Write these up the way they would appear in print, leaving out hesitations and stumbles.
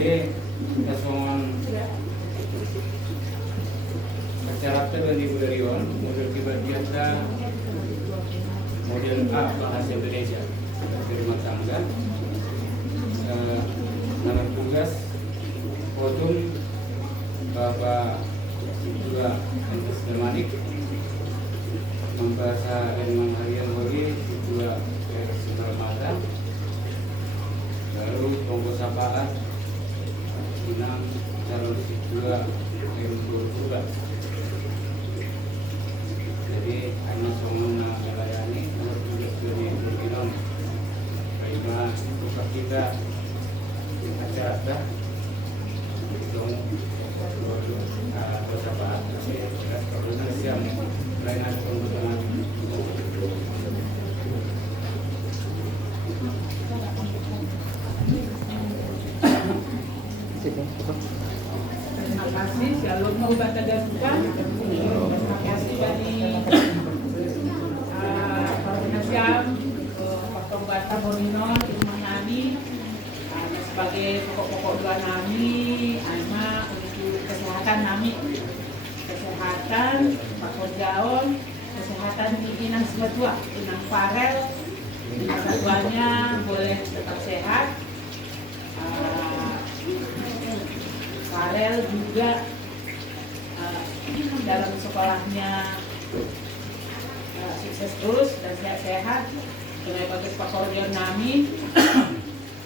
Jadi kesongan acara dari Budarion model kibat biasa model A bahasa Indonesia dari rumah tangga. Nama tugas Potom Bapak Dua Antas Demanik membaca dengan harian bagi dua sebelah mata, lalu tonggo sapaan 6 calon dua M22. Jadi hanya soalnya melayani nomor 7 Burkinon Kaima buka kita acara dong bersama koordinasi yang lain pembuatan. Terima kasih, shalom Bapak Tagasukan. Terima kasih dari koordinasi Pak Pembata Boninon di rumah Nani sebagai pokok-pokok doa Nami, Aima untuk kesehatan Nami, kesehatan Pak Kojaon, kesehatan Inang Sebatua, Inang Farel, satuannya boleh tetap sehat. Farel juga dalam sekolahnya sukses terus dan sehat-sehat. Tunai bagus Pak Kordion Nami,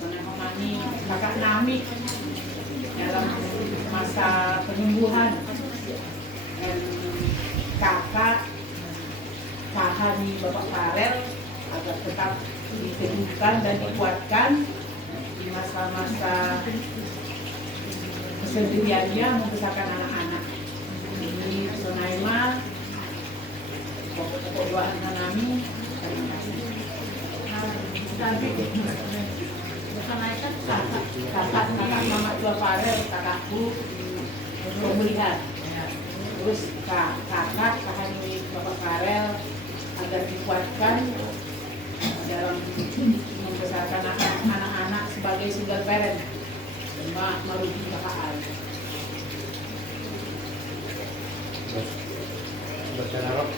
menemani kakak Nami dalam masa penyembuhan, dan kakak pahami Bapak Farel agar tetap diteguhkan dan dikuatkan di masa-masa kesendiriannya membesarkan anak-anak. Ini Sonaima, pokok-pokok doa Nami. Terima kasih. Kakak mama tua Farel, kakakku pemulihan. Terus kakak pahami Bapak Farel agar dikuatkan dalam membesarkan anak-anak sebagai single parent. Merugi kakak. Baca narok.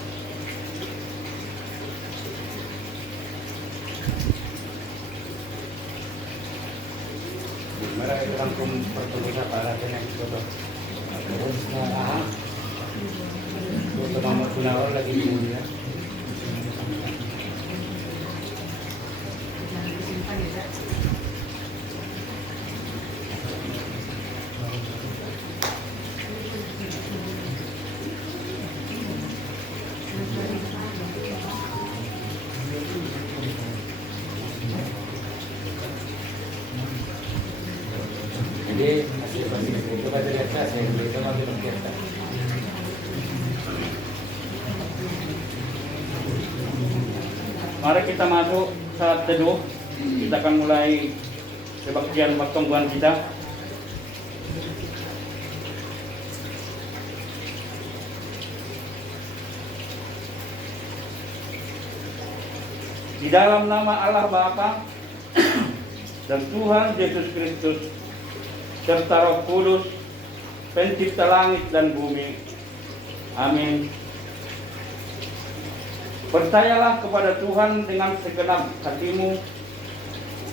Gimana itu rangkum pertemuan para tenaga itu? Terus untuk Mama Tunawar lagi kemudian. Jadi hasil itu pada lihat saya beli sama di kita. Mari kita masuk saat teduh. Kita akan mulai kebaktian pertemuan kita. Di dalam nama Allah Bapa dan Tuhan Yesus Kristus serta Roh Kudus, pencipta langit dan bumi. Amin. Percayalah kepada Tuhan dengan segenap hatimu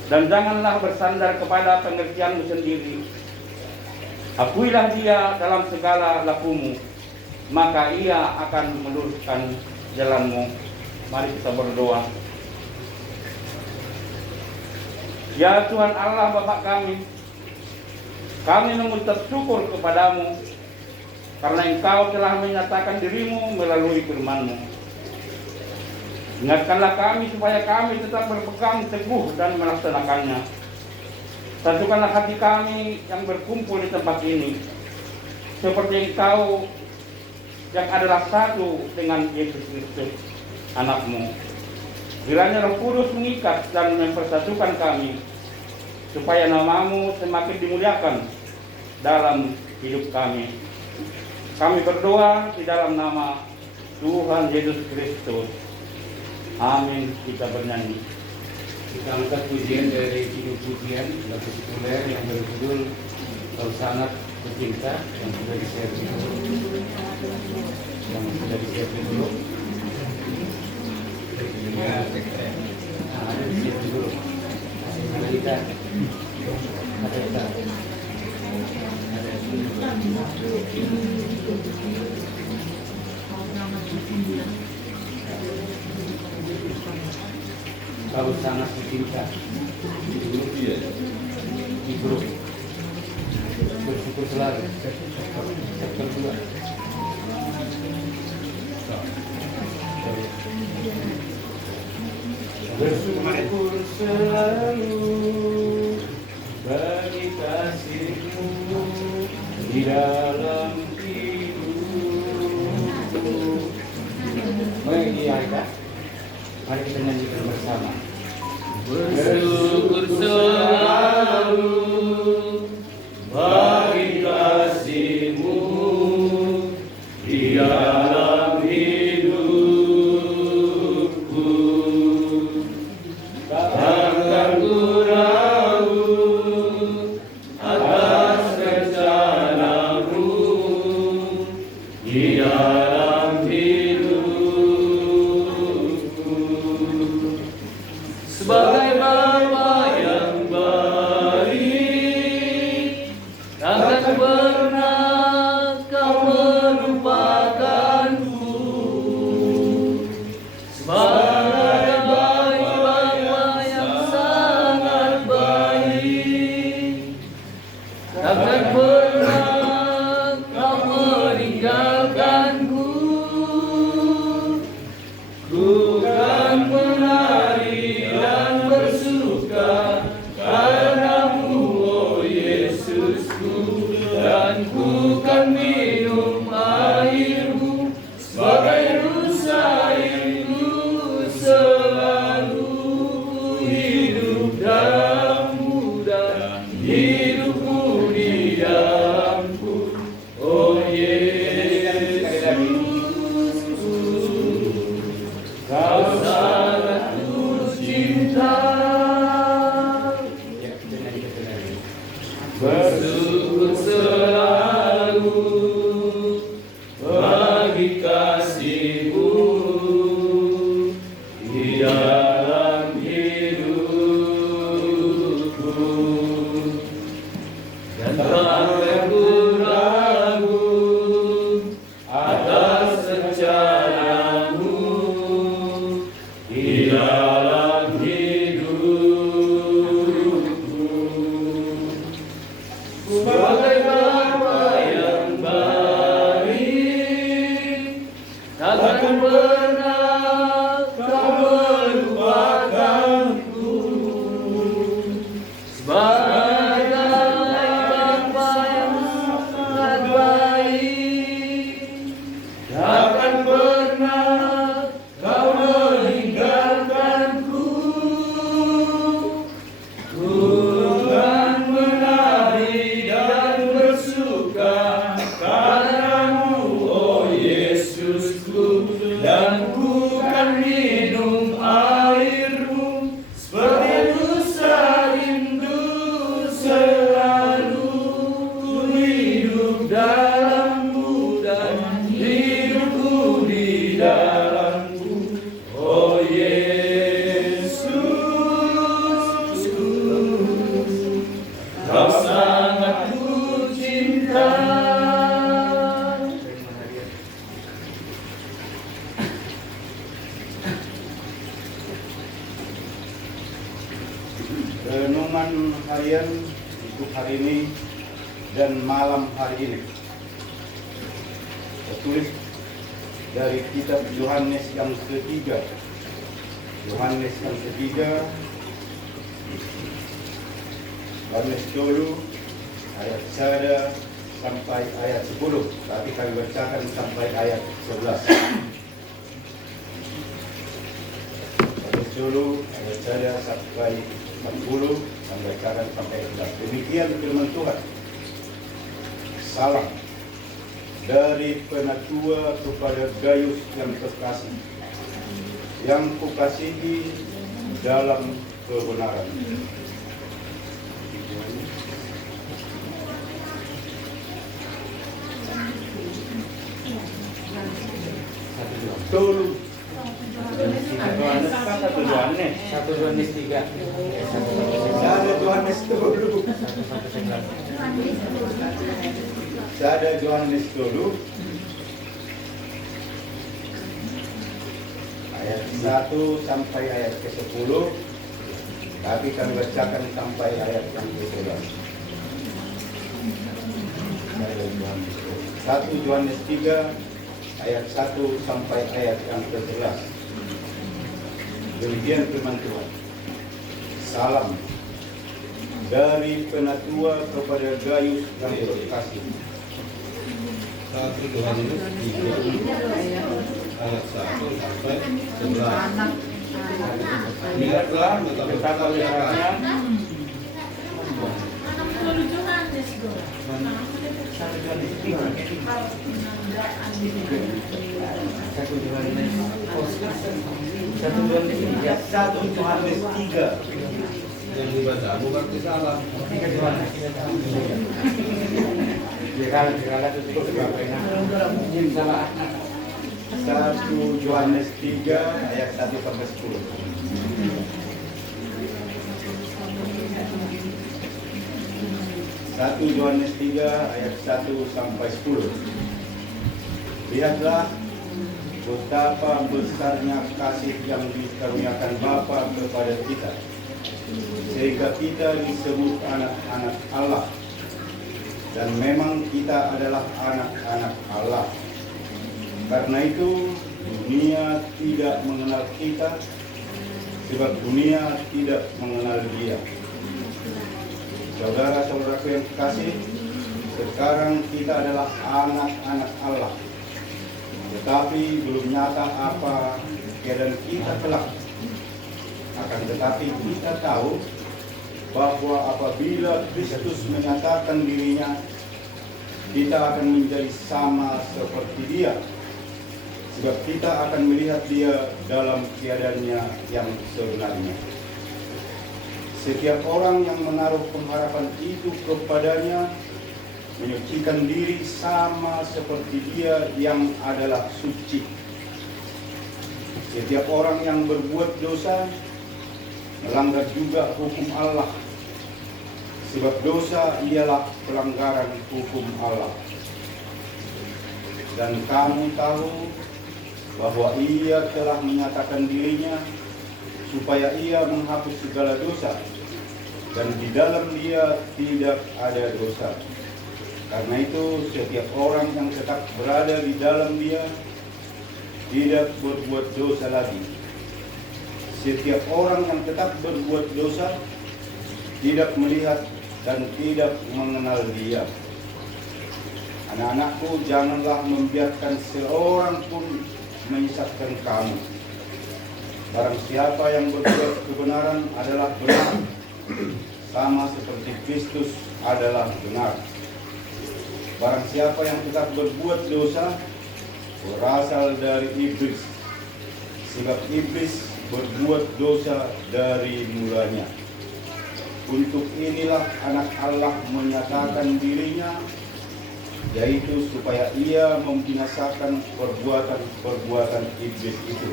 dan janganlah bersandar kepada pengertianmu sendiri. Akuilah Dia dalam segala lakumu, maka Ia akan meluruskan jalanmu. Mari kita berdoa. Ya Tuhan Allah Bapa kami mengucap syukur kepadamu karena Engkau telah menyatakan dirimu melalui firman-Mu. Ingatkanlah kami supaya kami tetap berpegang teguh dan melaksanakannya. Satukanlah hati kami yang berkumpul di tempat ini seperti Engkau yang adalah satu dengan Yesus Kristus, anak-Mu. Kiranya Roh Kudus mengikat dan mempersatukan kami supaya nama-Mu semakin dimuliakan dalam hidup kami. Kami berdoa di dalam nama Tuhan Yesus Kristus. Amin. Kita bernyanyi. Kita angkat pujian dari judul pujian lagu sekuler yang berjudul Kau sangat bercinta yang sudah di-share dulu. Yang sudah di-share dulu. Nah, ada di-share dulu. Kita ada. Kau sangat bercinta di grup bersyukur selalu sektor 2 bersyukur selalu bagi kasih-Mu di dalam hidupku. Mari Aida, mari kita nyanyikan bersama. Bersyukur selalu bagi kasih-Mu di dalam hidupku. Takkan ku ragu atas rencana-Mu di dalam hidupku. Sebagai Bapa yang baik, takkan pernah Kau melupakanku. Sebagai Bapa yang sangat baik, takkan pernah Kau meninggalkanku. Ku kan menari dan bersuka karena-Mu, oh Yesusku, dan ku kan minum air-Mu sebagai rusaku selalu. Hidup dalam-Mu dan hidupku di dalam-Ku, oh Yesus. Kau sangat ku cinta. Bersyukur selalu bagi kasih-Mu di dalam hidupku. Dan takkan ku ragu atas rencana-Mu di dalam hidupku. Sebagai Bapa yang baik, takkan pernah Kau melupakanku. Sebagai Bapa yang sangat baik, takkan pernah Kau meninggalkanku. Ku kan menari dan bersuka karena-Mu, oh Yesusku, dan ku kan minum air-Mu seperti rusa rindu selalu. Ku hidup dalam-Mu dan hidupku di dalam-Mu, oh Yesus. Kau sangat ku cinta. Renungan harian untuk hari ini dan malam hari ini tertulis dari kitab Yohanes yang ketiga. Yohanes yang ketiga, Yohanes dulu ayat 1 sampai ayat 10. Tapi kami bacakan sampai ayat 11. Yohanes dulu ayat 1 sampai 40, kami bacakan sampai ayat 11. Demikian firman Tuhan. Salam dari penatua kepada Gaius yang terkasih, yang kukasihi dalam kebenaran. Tolu. Yohanes kan satu Yohanes. 1 Yohanes 3. Sada Yohanes Tolu. Sada Yohanes Tolu. Ayat 1 sampai ayat ke-10. Tapi kami bacakan sampai ayat yang ke-11. 1 Yohanes 3 ayat 1 sampai ayat yang ke-11. Demikian firman Tuhan. Salam dari penatua kepada Gaius yang terkasih. 1 Yohanes 3 ayat 1 sampai 11. Lihatlah betapa besarnya Ayat 1 Yohanes 3. Yang dibaca bukan salah. Dikala itu berapa ini salah. 1 Yohanes 3 ayat 1 sampai 10. Satu Yohanes 3 ayat 1 sampai 10. Lihatlah betapa besarnya kasih yang dikaruniakan Bapa kepada kita, sehingga kita disebut anak-anak Allah. Dan memang kita adalah anak-anak Allah. Karena itu dunia tidak mengenal kita, sebab dunia tidak mengenal Dia. Saudara-saudaraku yang kekasih, sekarang kita adalah anak-anak Allah. Tetapi belum nyata apa keadaan kita kelak. Akan tetapi kita tahu bahwa apabila Kristus menyatakan dirinya, kita akan menjadi sama seperti Dia. Sebab kita akan melihat Dia dalam keadaannya yang sebenarnya. Setiap orang yang menaruh pengharapan itu kepadanya menyucikan diri sama seperti Dia yang adalah suci. Setiap orang yang berbuat dosa melanggar juga hukum Allah, sebab dosa ialah pelanggaran hukum Allah. Dan kamu tahu bahwa Ia telah menyatakan dirinya supaya Ia menghapus segala dosa, dan di dalam Dia tidak ada dosa. Karena itu setiap orang yang tetap berada di dalam Dia tidak berbuat dosa lagi. Setiap orang yang tetap berbuat dosa tidak melihat dan tidak mengenal Dia. Anak-anakku, janganlah membiarkan seorang pun menyesatkan kamu. Barang siapa yang berbuat kebenaran adalah benar, sama seperti Kristus adalah benar. Barang siapa yang tetap berbuat dosa berasal dari iblis, sebab iblis berbuat dosa dari mulanya. Untuk inilah anak Allah menyatakan dirinya, yaitu supaya Ia membinasakan perbuatan-perbuatan iblis itu.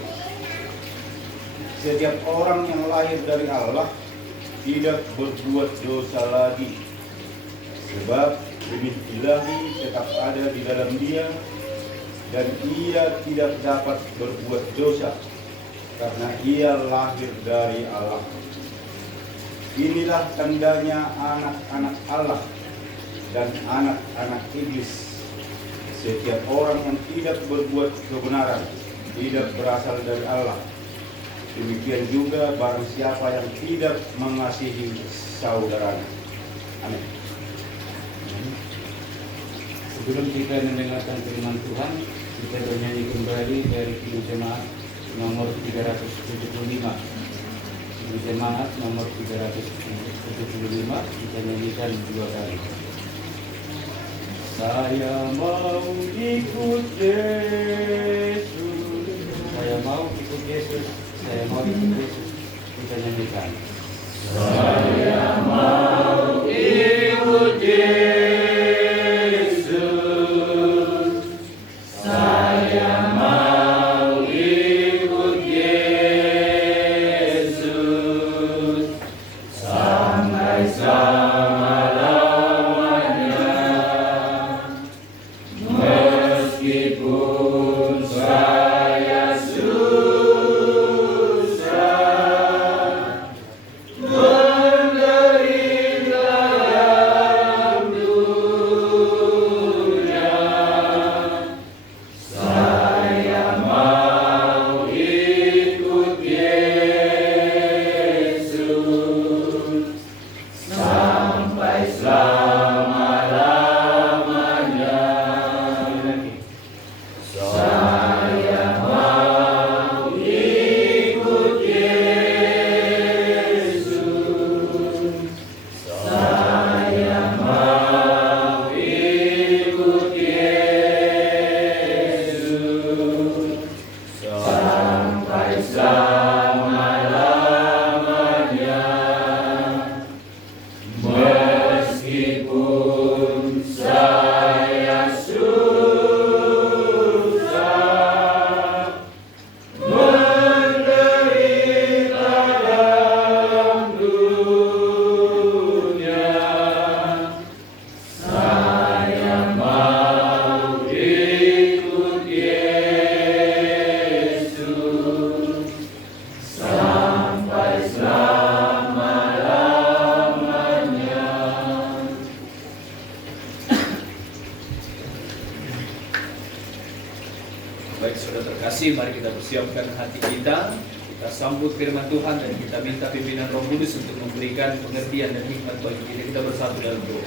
Setiap orang yang lahir dari Allah tidak berbuat dosa lagi, sebab benih ilahi tetap ada di dalam Dia, dan Ia tidak dapat berbuat dosa karena Ia lahir dari Allah. Inilah tandanya anak-anak Allah dan anak-anak iblis. Setiap orang yang tidak berbuat kebenaran tidak berasal dari Allah. Demikian juga barang siapa yang tidak mengasihi saudaranya. Amin. Sebelum kita mendengarkan firman Tuhan, kita bernyanyi kembali dari Kidung Jemaat nomor 375. Kidung Jemaat nomor 375 kita nyanyikan 2 kali. Saya mau ikut Yesus. Saya mau ikut Yesus. Saya mau ikut Yesus. Kita nyanyikan. Saya mau ikut Yesus. Saya mau persiapkan hati kita sambut firman Tuhan dan kita minta pimpinan Roh Kudus untuk memberikan pengertian dan hikmat bagi kita. Kita bersatu dalam doa.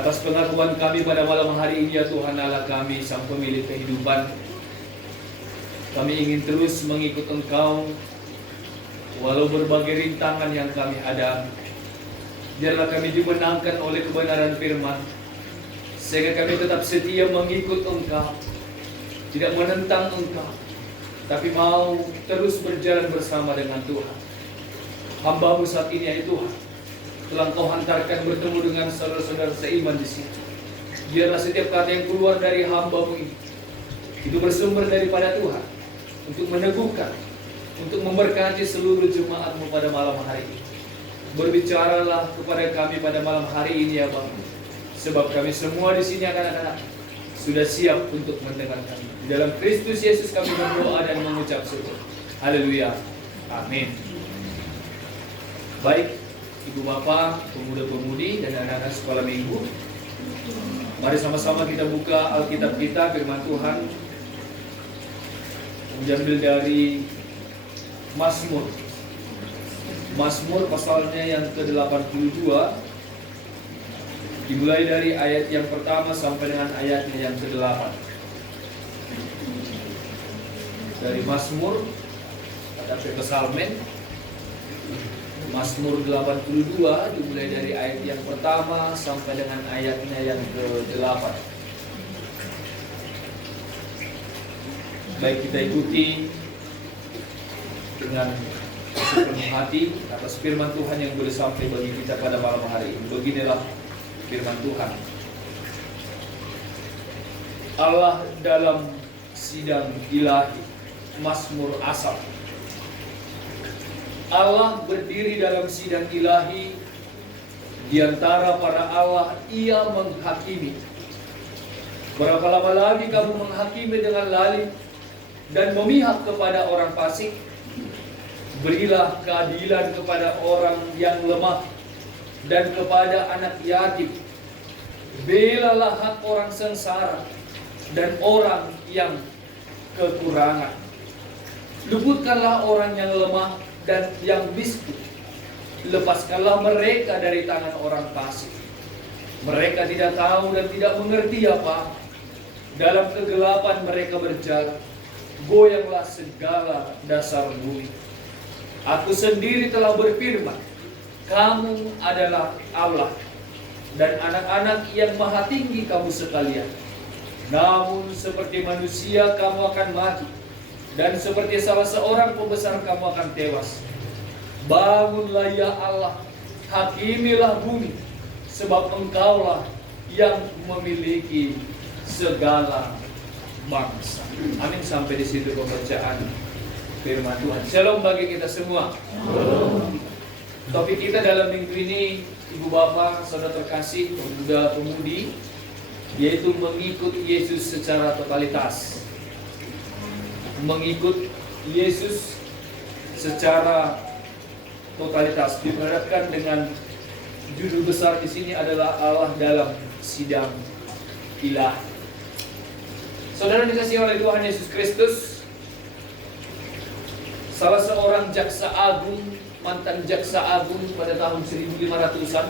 Atas pengakuan kami pada malam hari ini ya Tuhan Allah kami, Sang Pemilik kehidupan, kami ingin terus mengikut Engkau walau berbagai rintangan yang kami hadapi. Biarlah kami dimenangkan oleh kebenaran firman, sehingga kami tetap setia mengikut Engkau, tidak menentang Engkau, tapi mau terus berjalan bersama dengan Tuhan. Hamba-Mu saat ini ya Tuhan, telah Engkau hantarkan bertemu dengan saudara-saudara seiman di sini. Biarlah setiap kata yang keluar dari hamba-Mu ini, itu bersumber daripada Tuhan, untuk meneguhkan, untuk memberkati seluruh jemaat-Mu pada malam hari ini. Berbicaralah kepada kami pada malam hari ini ya Bapa, sebab kami semua di sini akan sudah siap untuk mendengarkan. Di dalam Kristus Yesus kami berdoa dan mengucap syukur. Haleluya. Amin. Baik, Ibu Bapak, pemuda-pemudi dan anak-anak sekolah minggu, mari sama-sama kita buka Alkitab kita, firman Tuhan, diambil dari Mazmur. Mazmur pasalnya yang ke-82, dimulai dari ayat yang pertama sampai dengan ayatnya yang ke-8. Dari Mazmur, ada Psalmen, Mazmur 82 dimulai dari ayat yang pertama sampai dengan ayatnya yang ke-8. Baik, kita ikuti dengan sepenuh hati atas firman Tuhan yang boleh sampai bagi kita pada malam hari ini. Beginilah firman Tuhan. Allah dalam sidang ilahi, Mazmur Asaf. Allah berdiri dalam sidang ilahi, di antara para Allah Ia menghakimi. Berapa lama lagi kamu menghakimi dengan lalim dan memihak kepada orang fasik? Berilah keadilan kepada orang yang lemah dan kepada anak yatim. Belalah hak orang sengsara dan orang yang kekurangan. Luputkanlah orang yang lemah dan yang miskin. Lepaskanlah mereka dari tangan orang fasik. Mereka tidak tahu dan tidak mengerti apa. Dalam kegelapan mereka berjalan. Goyanglah segala dasar bumi. Aku sendiri telah berfirman, kamu adalah Allah dan anak-anak yang maha tinggi kamu sekalian. Namun seperti manusia kamu akan mati, dan seperti salah seorang pembesar kamu akan tewas. Bangunlah ya Allah, hakimilah bumi, sebab Engkaulah yang memiliki segala bangsa. Amin. Sampai di situ pembacaan firman Tuhan. Shalom bagi kita semua. Topik kita dalam minggu ini, Ibu Bapak, Saudara terkasih, pemuda pemudi, yaitu mengikut Yesus secara totalitas. Mengikut Yesus secara totalitas diberatkan dengan judul besar di sini adalah Allah dalam sidang ilahi. Saudara dikasihi oleh Tuhan Yesus Kristus, salah seorang jaksa agung, mantan jaksa agung pada tahun 1500-an,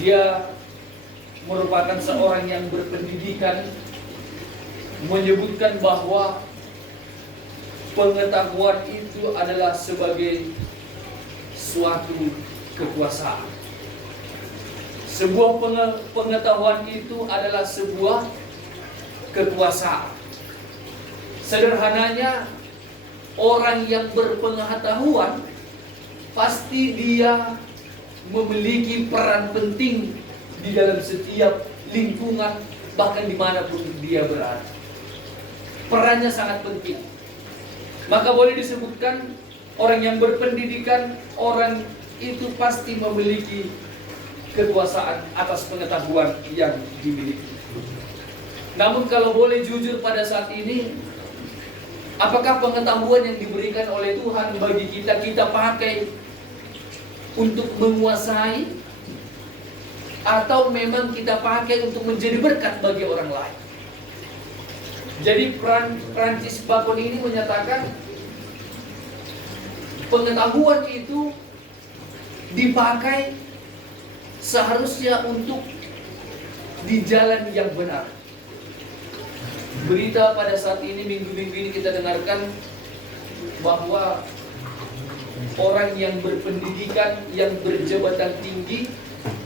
dia merupakan seorang yang berpendidikan, menyebutkan bahwa pengetahuan itu adalah sebagai suatu kekuasaan. Sebuah pengetahuan itu adalah sebuah kekuasaan. Sederhananya, orang yang berpengetahuan pasti dia memiliki peran penting di dalam setiap lingkungan, bahkan dimanapun dia berada. Perannya sangat penting. Maka boleh disebutkan orang yang berpendidikan, orang itu pasti memiliki kekuasaan atas pengetahuan yang dimiliki. Namun kalau boleh jujur pada saat ini, apakah pengetahuan yang diberikan oleh Tuhan bagi kita pakai untuk menguasai, atau memang kita pakai untuk menjadi berkat bagi orang lain? Jadi Francis Bacon ini menyatakan pengetahuan itu dipakai seharusnya untuk di jalan yang benar. Berita pada saat ini, minggu-minggu ini kita dengarkan bahwa orang yang berpendidikan, yang berjabatan tinggi,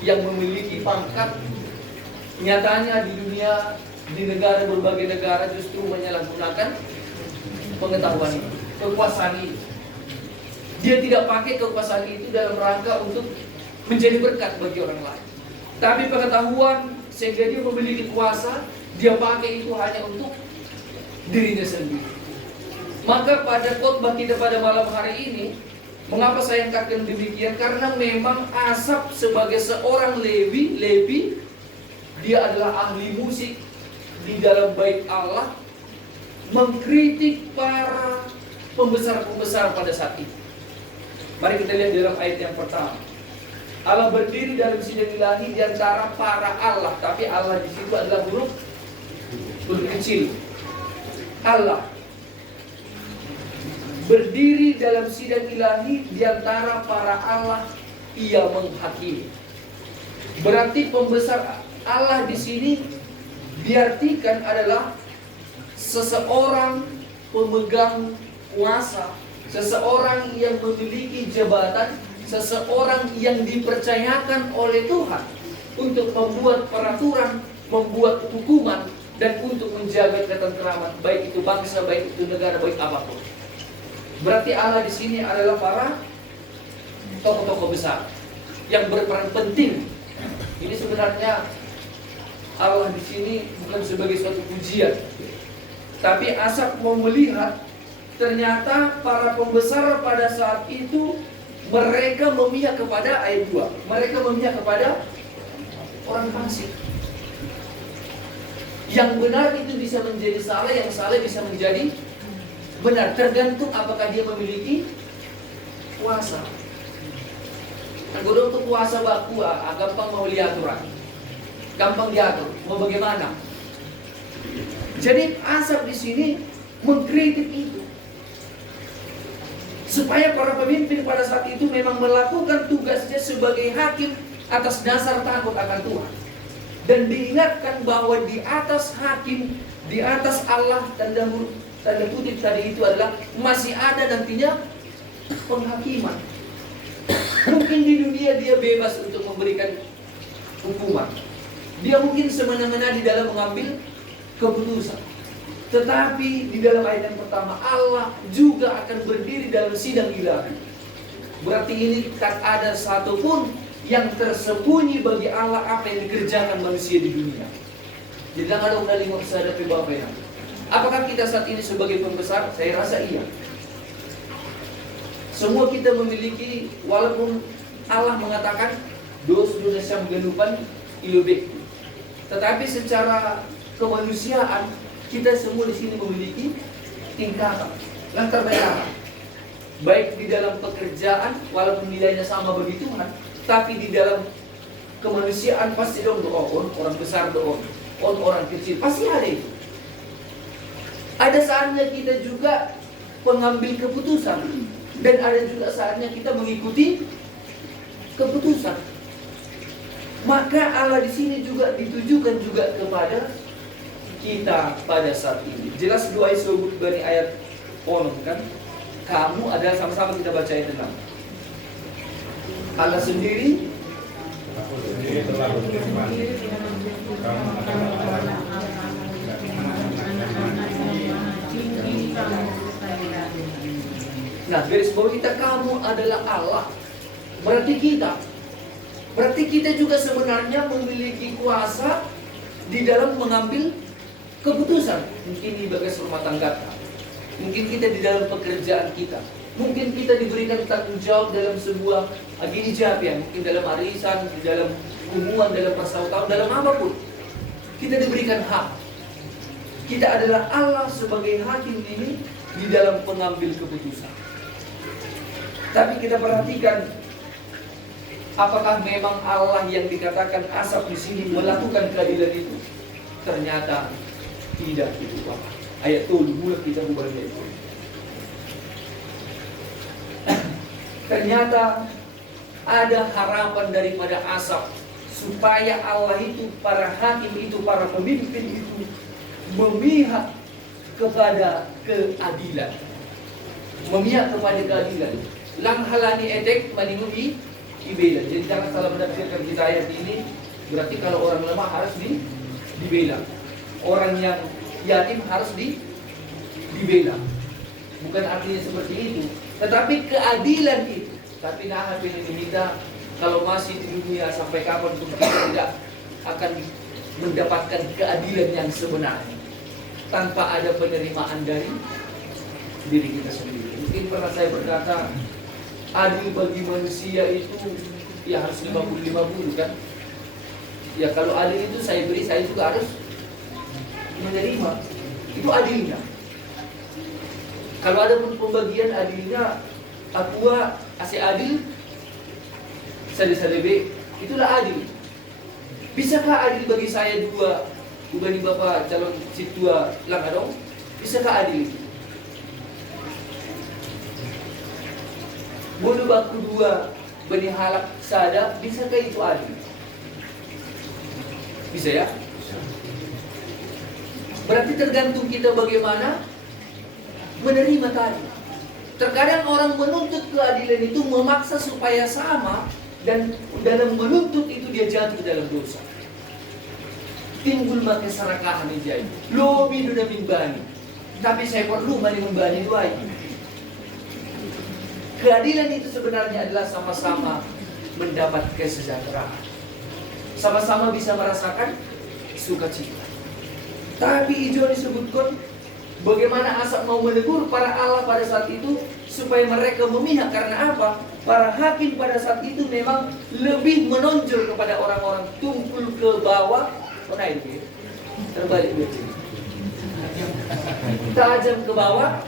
yang memiliki pangkat, nyatanya di dunia, di negara, berbagai negara justru menyalahgunakan pengetahuan itu, kekuasaan itu. Dia tidak pakai kekuasaan itu dalam rangka untuk menjadi berkat bagi orang lain, tapi pengetahuan sehingga dia memiliki kuasa, dia pakai itu hanya untuk dirinya sendiri. Maka pada khotbah kita pada malam hari ini, mengapa saya katakan demikian? Karena memang Asaf sebagai seorang Levi, dia adalah ahli musik di dalam bait Allah, mengkritik para pembesar-pembesar pada saat itu. Mari kita lihat dalam ayat yang pertama. Allah berdiri dalam sidang ilahi di antara para Allah, tapi Allah di situ adalah huruf kecil. Allah berdiri dalam sidang ilahi di antara para Allah, ia menghakimi. Berarti pembesar Allah di sini diartikan adalah seseorang pemegang kuasa, seseorang yang memiliki jabatan, seseorang yang dipercayakan oleh Tuhan untuk membuat peraturan, membuat hukuman, dan untuk menjaga ketentraman, baik itu bangsa, baik itu negara, baik apapun. Berarti Allah di sini adalah para tokoh-tokoh besar yang berperan penting. Ini sebenarnya Allah di sini bukan sebagai suatu pujian, tapi Asaf mau melihat ternyata para pembesar pada saat itu mereka memihak kepada ayat 2. Mereka memihak kepada orang fasik. Yang benar itu bisa menjadi salah, yang salah bisa menjadi benar, tergantung apakah dia memiliki kuasa. Nah, kalau untuk kuasa baku, gampang mau lihat aturan, gampang diatur, mau bagaimana. Jadi Asaf di sini mengkritik itu, supaya para pemimpin pada saat itu memang melakukan tugasnya sebagai hakim atas dasar takut akan Tuhan. Dan diingatkan bahwa di atas hakim, di atas Allah, tanda kutip tadi itu adalah masih ada nantinya penghakiman. Mungkin di dunia dia bebas untuk memberikan hukuman, dia mungkin semena-mena di dalam mengambil keputusan. Tetapi di dalam ayat yang pertama, Allah juga akan berdiri dalam sidang ilahi. Berarti ini tak ada satupun yang tersembunyi bagi Allah apa yang dikerjakan manusia di dunia. Jadi ada undang lingkup sehadapi Bapak ya. Apakah kita saat ini sebagai pembesar? Saya rasa iya. Semua kita memiliki, walaupun Allah mengatakan dos Indonesia menggelupan ilobek, tetapi secara kemanusiaan kita semua di sini memiliki tingkatan, lantar bayaran. Baik di dalam pekerjaan, walaupun nilainya sama bagi Tuhan, tapi di dalam kemanusiaan pasti dong doon, orang besar doon, orang kecil, pasti ada itu. Ada saatnya kita juga pengambil keputusan, dan ada juga saatnya kita mengikuti keputusan. Maka Allah di sini juga ditujukan juga kepada kita pada saat ini. Jelas doa disebut dari ayat onon kan? Kamu adalah, sama-sama kita baca ayat 6. Allah sendiri telah berfirman, kamu adalah Nah, garis bawah kita, kamu adalah Allah. Berarti kita juga sebenarnya memiliki kuasa di dalam mengambil keputusan. Mungkin di bagian rumah tangga, mungkin kita di dalam pekerjaan kita, mungkin kita diberikan tanggung jawab dalam sebuah agini japian, mungkin dalam arisan, di dalam hubungan, dalam persahabatan, dalam apapun. Kita diberikan hak. Kita adalah Allah sebagai hakim ini di dalam pengambil keputusan. Tapi kita perhatikan, apakah memang Allah yang dikatakan Asaf di sini melakukan keadilan itu? Ternyata tidak itu Bapak. ayat 3 mula kita membaca itu. Ternyata ada harapan daripada asap supaya Allah itu, para hakim itu, para pemimpin itu memihak kepada keadilan. Memihak kepada keadilan. Lang halani edek maningui dibela. Jadi jangan salah menafsirkan kita ayat ini. Berarti kalau orang lemah harus dibela. Orang yang yatim harus dibela. Bukan artinya seperti itu. Tetapi keadilan itu. Tapi nah pilih kita kalau masih di dunia sampai kapan pun kita tidak akan mendapatkan keadilan yang sebenarnya tanpa ada penerimaan dari diri kita sendiri. Mungkin pernah saya berkata, adil bagi manusia itu ya harus 50-50 kan. Ya kalau adil itu saya beri, saya juga harus menerima. Itu adilnya. Kalau ada pun pembagian adilnya, aqua asih adil, sadebe, itulah adil. Bisakah adil bagi saya 2 ubani Bapak calon situa lang adong? Bisakah adil itu? Boleh baku 2 bani halak sada, bisakah itu adil? Bisa ya? Berarti tergantung kita bagaimana menerima tadi. Terkadang orang menuntut keadilan itu memaksa supaya sama, dan dalam menuntut itu dia jatuh dalam dosa. Timbul maka serakahan ijai. Lobi duda mimbani. Tapi saya perlu mani membani duai. Keadilan itu sebenarnya adalah sama-sama mendapat kesejahteraan. Sama-sama bisa merasakan sukacita. Tapi Ijo disebutkan bagaimana asap mau menegur para Allah pada saat itu supaya mereka memihak. Karena apa? Para hakim pada saat itu memang lebih menonjol kepada orang-orang, tumpul ke bawah. Oh naik ya? Terbalik dia. Tajam ke bawah.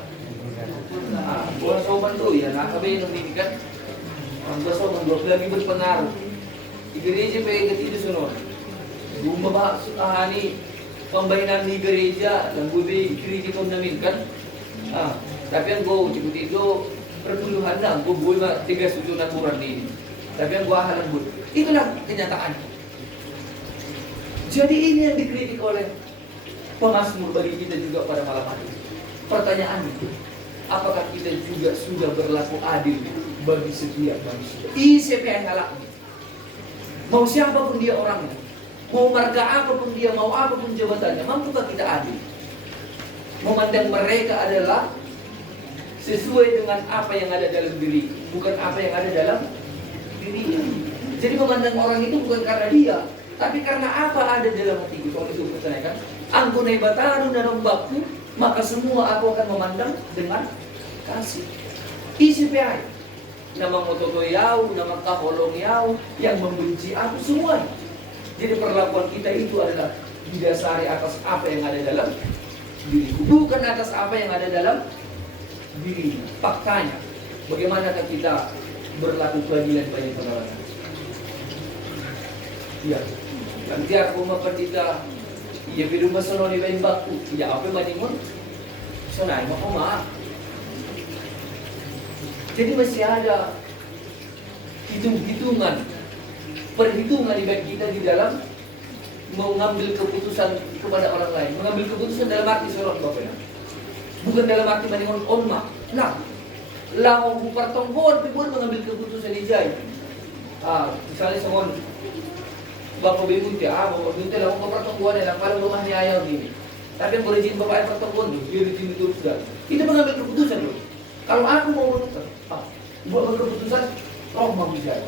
Buat sopan tuh ya, nah kami ini kan buat sopan lagi berpengaruh. Di gereja pengen itu sunod. Rumah bahas ahani pembainan di gereja dan gue kiri kita namin kan. Tapi yang gue ikut itu perpuluhan lah, gue mah 3 sujud natural ini. Tapi yang gue halang gue, itulah kenyataan. Jadi ini yang dikritik oleh pemazmur bagi kita juga pada malam hari. Pertanyaannya, apakah kita juga sudah berlaku adil bagi setiap manusia? ICPI halaknya. Mau siapapun dia orangnya, mau marga apapun dia, mau apapun jabatannya, mampukah kita adil? Memandang mereka adalah sesuai dengan apa yang ada dalam diri, bukan apa yang ada dalam dirinya. Jadi memandang orang itu bukan karena dia, tapi karena apa ada dalam hatiku. Kalau itu pertanyakan, angkunai bataru dan ombakku, maka semua aku akan memandang dengan kasih. ICPI. Nama mototo yau, nama kaholong yau, yang membenci aku semuanya. Jadi perlakuan kita itu adalah didasari atas apa yang ada dalam diriku, bukan atas apa yang ada dalam diri. Faktanya, bagaimanakah kita berlaku keadilan banyak pengalaman? Ya, nanti aku makan kita, iya bidung masalah di lain baku, ya apa manimun? Sonai mau maaf. Jadi masih ada hitung-hitungan, perhitungan di baik kita di dalam mengambil keputusan kepada orang lain. Mengambil keputusan dalam arti sorot Bapak ya. Bukan dalam arti manimun onma. Nah, lau pertongkon pun mengambil keputusan ijai. Misalnya semua Bapak Binti, Bapak Binti lau pertongkon yang kalau rumahnya ayam gini. Tapi yang boleh izin Bapak yang pertongkon tuh, dia izin itu sudah. Kita mengambil keputusan loh. Kalau aku mau menuntut, buat keputusan, roh mau bicara.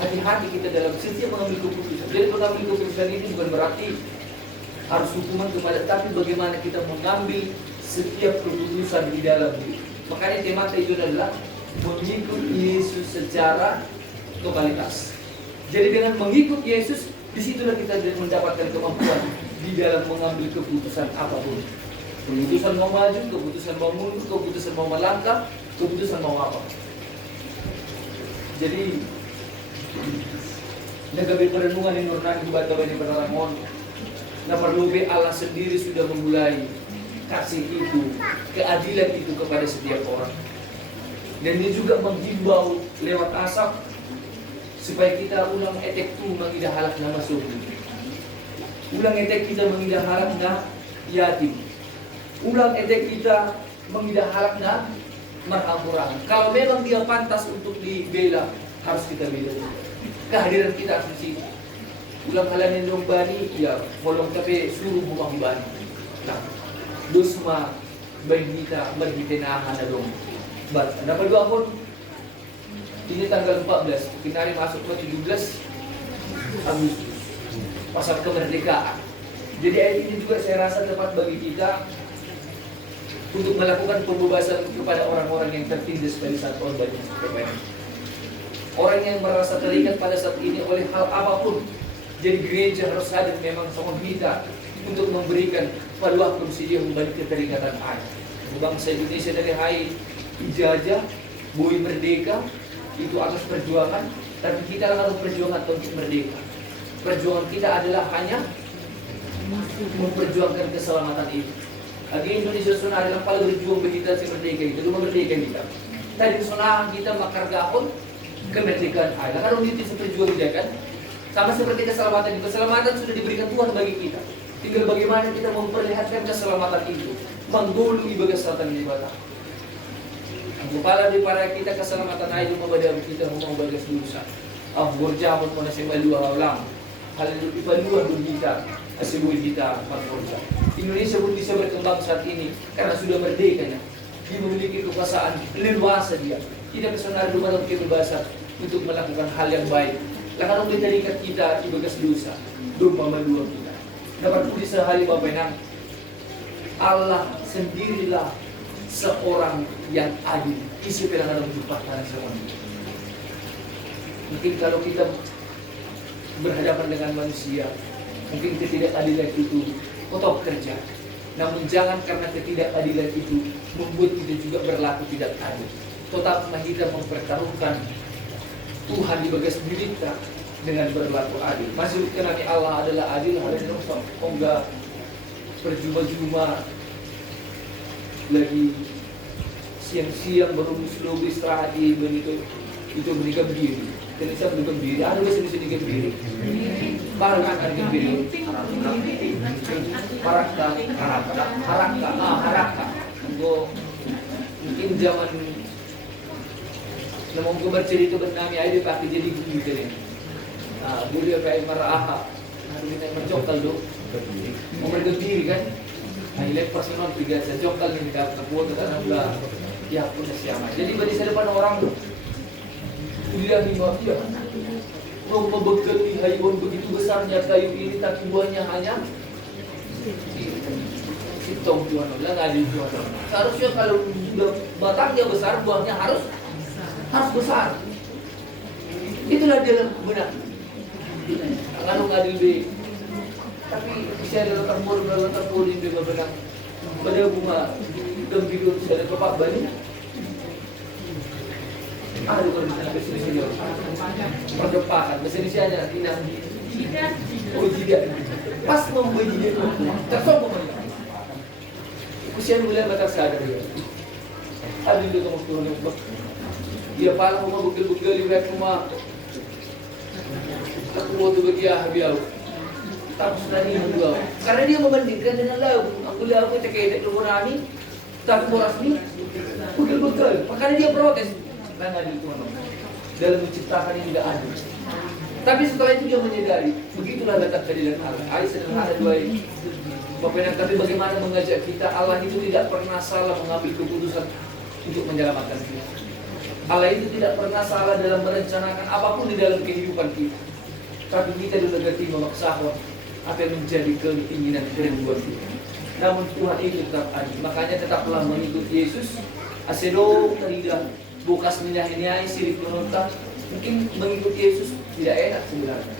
Hati-hati kita dalam setiap mengambil keputusan. Jadi mengambil keputusan ini bukan berarti harus hukuman kepada, tapi bagaimana kita mengambil setiap keputusan di dalam diri. Makanya tema itu adalah mengikut Yesus secara totalitas. Jadi dengan mengikut Yesus, disitulah kita mendapatkan kemampuan di dalam mengambil keputusan apapun. Keputusan mau maju, keputusan mau mundur, keputusan mau melangkah, keputusan mau apa. Jadi nagabi perenungan yang nurani bata bani penerangon na perlu Allah sendiri sudah memulai kasih itu, keadilan itu kepada setiap orang. Dan dia juga menghimbau lewat asap supaya kita ulang etek tu mengidah halak na masuk. Ulang etek kita mengidah halak na yatim. Ulang etek kita mengidah halak na marhamurang. Kalau memang dia pantas untuk dibela, harus kita bela. Kehadiran kita harus di situ. Ulang halanin dong bani, ya bolong tapi suruh bumang bani. Nah, dosma bagi kita berhitenahan na dong. But, dapat dua pun ini tanggal 14, kinari masuk ke 17 Agustus, pasal kemerdekaan. Jadi ayat ini juga saya rasa tepat bagi kita untuk melakukan pembebasan kepada orang-orang yang tertindas pada saat korbannya. Orang yang merasa terikat pada saat ini oleh hal apapun. Jadi gereja harus hadir memang sama kita untuk memberikan pada waktu dia membalik keterikatan ayat. Bangsa Indonesia dari hai ijazah, bui merdeka, itu atas perjuangan, tapi kita harus perjuangan untuk merdeka. Perjuangan kita adalah hanya memperjuangkan keselamatan itu. Lagi Indonesia sana adalah paling berjuang kita si merdeka itu, cuma merdeka kita. Tadi sana kita makargahon kemerdekaan Allah. Kalau itu seperjuang dia kan, sama seperti keselamatan itu. Keselamatan sudah diberikan Tuhan bagi kita. Tinggal bagaimana kita memperlihatkan keselamatan itu, menggolongi bagas selatan di Batak. Kepala di para kita keselamatan ayo membawa kita mau bagas dosa. Borjamon mo na si Malua ulang. Hal itu ipaluan kita, asibui kita berborja. Indonesia pun bisa berkembang saat ini karena sudah merdekanya. Dia memiliki kekuasaan leluasa dia. Tidak kesenangan rumah dalam kebebasan untuk melakukan hal yang baik. Kalau menjadikan kita ibagas dosa, rumah Malua kita. Dapat pun sehari Bapak Nang, Allah sendirilah seorang yang adil. Isi pelangan dalam jumpa semuanya. Mungkin kalau kita berhadapan dengan manusia, mungkin ketidakadilan itu tetap kerja. Namun jangan karena ketidakadilan itu membuat kita juga berlaku tidak adil. Tetap kita mempertaruhkan Tuhan di bagas diri kita dengan berlaku adil. Masih kenani Allah adalah adil. Hari ini enggak perjuma-juma lagi siang-siang baru slow istirahat di itu mereka berdiri. Kenapa mereka berdiri? Ada bahasa Indonesia berdiri. Barang ada berdiri. Haraka. Mungkin zaman namun gue bercerita bernami aja pakai jadi gitu nih. Dulu kayak maraha, hari ini mencokal dong. Mau berdiri kan? Hilang personal tiga sejokal nih kita kebuat karena udah ya punya siapa. Jadi bagi saya depan orang kuliah di mafia mau membegal di haywan begitu besarnya kayu ini tapi buahnya hanya sitong Tuhan bilang adil Tuhan. Seharusnya kalau sudah batangnya besar buahnya harus besar. Itulah dia benar. Kalau adil be tapi bisa ada letak poli di benar. Pada bunga gembira saya ada kepak banyak. Ada kalau di sana bahasa Indonesia perdepakan bahasa Indonesia nya tidak tidak pas membeli dia tersombong aja usia mulai batas sadar ya ada itu kamu turun dia pala rumah bugil-bugil di rumah aku mau tuh bagi biar tak sunani dua karena dia membandingkan dengan lagu aku cekek rumah ini tak boras ni bugil-bugil makanya dia protes karena di Tuhan dalam menciptakan ini tidak adil. Tapi setelah itu dia menyadari begitulah letak keadilan Allah. Ayat sederhana dua ini. Bapak tapi bagaimana mengajak kita Allah itu tidak pernah salah mengambil keputusan untuk menyelamatkan kita. Allah itu tidak pernah salah dalam merencanakan apapun di dalam kehidupan kita. Tapi kita sudah ngerti memaksakan apa yang menjadi keinginan kerinduan kita. Namun Tuhan itu tetap adil. Makanya tetaplah mengikut Yesus. Asedo teridah bukas menyahiniai sirik menonton. Mungkin mengikut Yesus tidak enak sebenarnya.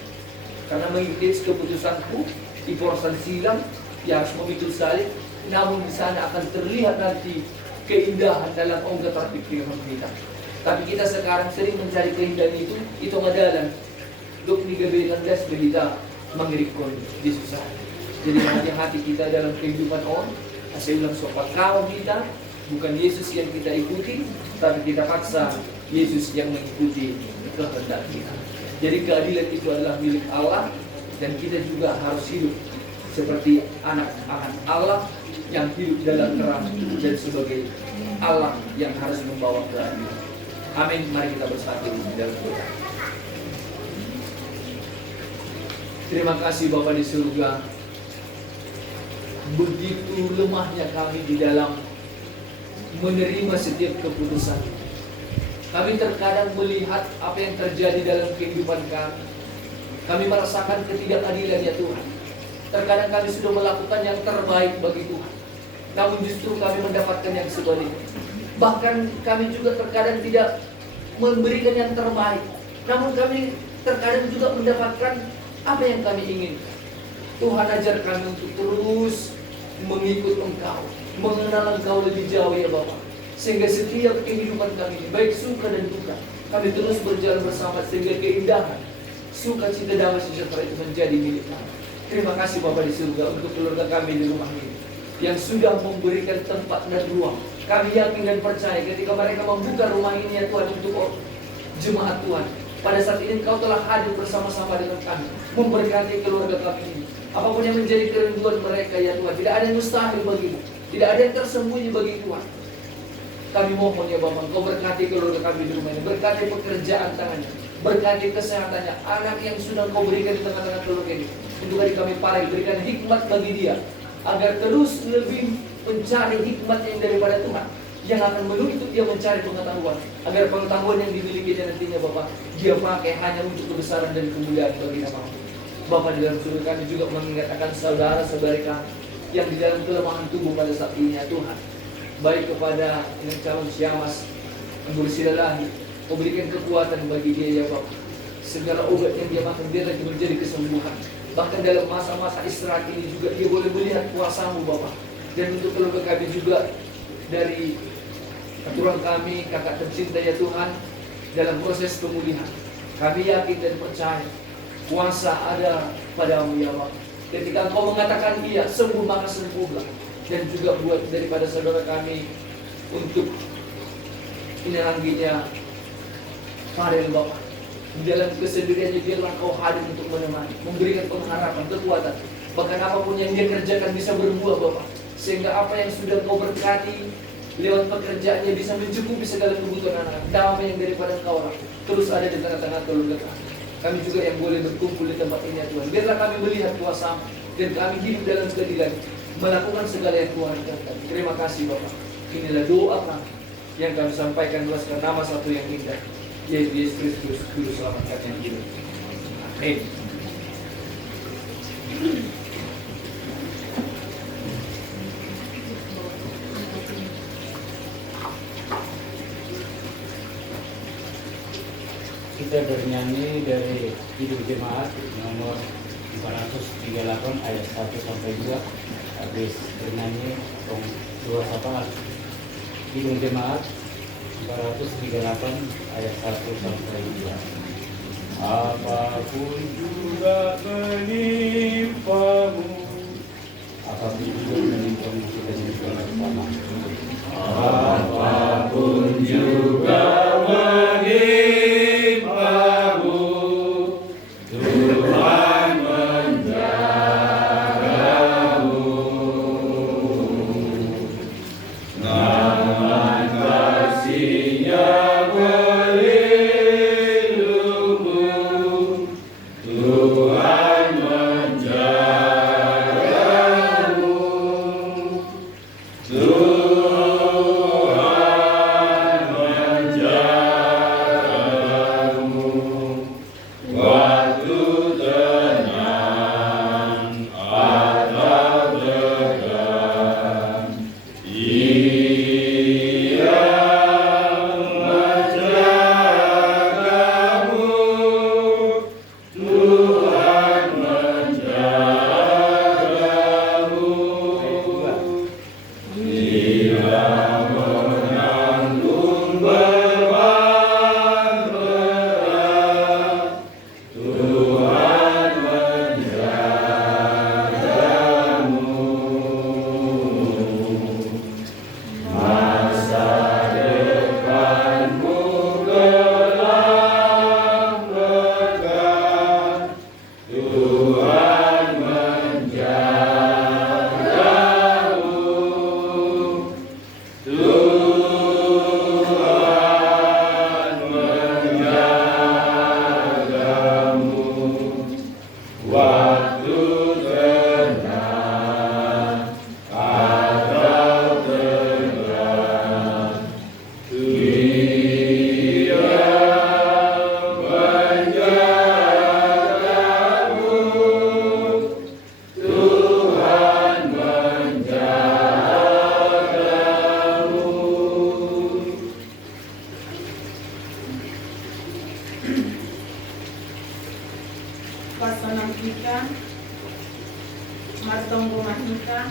Karena mengikut Yesus keputusanku di porasan silam yang harus memikul salib. Namun di sana akan terlihat nanti keindahan dalam ongga terpikirkan kita. Tapi kita sekarang sering mencari keindahan itu ngadalan. Duk ni gabi landas kita mengirikon di susah. Jadi hati-hati kita dalam kehidupan Saya ulang sopan kau kita, bukan Yesus yang kita ikuti, tapi kita paksa Yesus yang mengikuti kehendak kita. Jadi keadilan itu adalah milik Allah, dan kita juga harus hidup seperti anak-anak Allah yang hidup dalam terang dan sebagai Allah yang harus membawa keadilan. Amin. Mari kita bersatu di dalam doa. Terima kasih Bapa di surga. Begitu lemahnya kami di dalam menerima setiap keputusan. Kami terkadang melihat apa yang terjadi dalam kehidupan kami. Kami merasakan ketidakadilan ya Tuhan. Terkadang kami sudah melakukan yang terbaik bagi Tuhan, namun justru kami mendapatkan yang sebaliknya. Bahkan kami juga terkadang tidak memberikan yang terbaik, namun kami terkadang juga mendapatkan apa yang kami inginkan. Tuhan ajar kami untuk terus mengikut Engkau, mengenal Engkau lebih jauh ya Bapa. Sehingga setiap kehidupan kami, baik suka dan duka, kami terus berjalan bersama sehingga keindahan, sukacita, damai sejahtera itu menjadi milik kami. Terima kasih Bapa di surga untuk keluarga kami di rumah ini yang sudah memberikan tempat dan ruang. Kami yakin dan percaya ketika mereka membuka rumah ini ya Tuhan untuk jemaat Tuhan, pada saat ini Engkau telah hadir bersama-sama dengan kami, memberkati keluarga kami ini. Apapun yang menjadi kerinduan mereka ya Tuhan, tidak ada yang mustahil bagimu, tidak ada yang tersembunyi bagi Tuhan. Kami mohon ya Bapak, Engkau berkati keluarga kami di rumah ini, berkati pekerjaan tangannya, berkati kesehatannya, anak yang sudah Engkau berikan di tengah-tengah keluarga ini. Untuk hari kami paling berikan hikmat bagi dia, agar terus lebih mencari hikmat yang daripada Tuhan, yang akan menuntut dia mencari pengetahuan, agar pengetahuan yang dimiliki dia nantinya Bapak, dia pakai hanya untuk kebesaran dan kemuliaan bagi nama Bapak. Di dalam surga kami juga mengingatkan saudara-saudari kami yang di dalam kelemahan tubuh pada saat ini ya Tuhan, baik kepada yang calon Syamas yang bersilahi, memberikan kekuatan bagi dia ya Bapak. Segala obat yang dia makan dia lagi menjadi kesembuhan. Bahkan dalam masa-masa istirahat ini juga dia boleh melihat kuasa-Mu Bapak. Dan untuk keluarga kami juga dari aturan kami, kakak tercinta ya Tuhan, dalam proses pemulihan, kami yakin dan percaya kuasa ada pada-Mu ya Bapak. Ketika Engkau mengatakan dia sembuh, maka sembuhlah. Dan juga buat daripada saudara kami untuk inangginya Farel Bapak, di dalam kesendiriannya biarlah Kau hadir untuk menemani, memberikan pengharapan, kekuatan. Bahkan apapun yang dia kerjakan bisa berbuah Bapak, sehingga apa yang sudah Kau berkati lewat pekerjaannya bisa mencukupi segala kebutuhan anak. Damai yang daripada Engkau terus ada di tengah-tengah keluarga kami. Kami juga yang boleh berkumpul di tempat ini ya Tuhan, biarlah kami melihat kuasa dan kami hidup dalam keadilan, melakukan segala yang Tuhan inginkan. Terima kasih Bapak. Inilah doa kami yang kami sampaikan atas nama satu yang indah, yaitu Yesus Kristus, Juru Selamat kami yang hidup. Amin. Kita bernyanyi dari Hidup Jemaat nomor 438 ayat 1 sampai 2. Habis bernyanyi dua sapaan Hidup Jemaat 438 ayat 1 sampai 2. Apapun juga menimpamu, apapun juga menimpamu, kita juga bersama. Apapun juga menimpamu, Tuhan menjagamu. Tangan kasih-Nya melindungimu, Tuhan menjagamu. ka.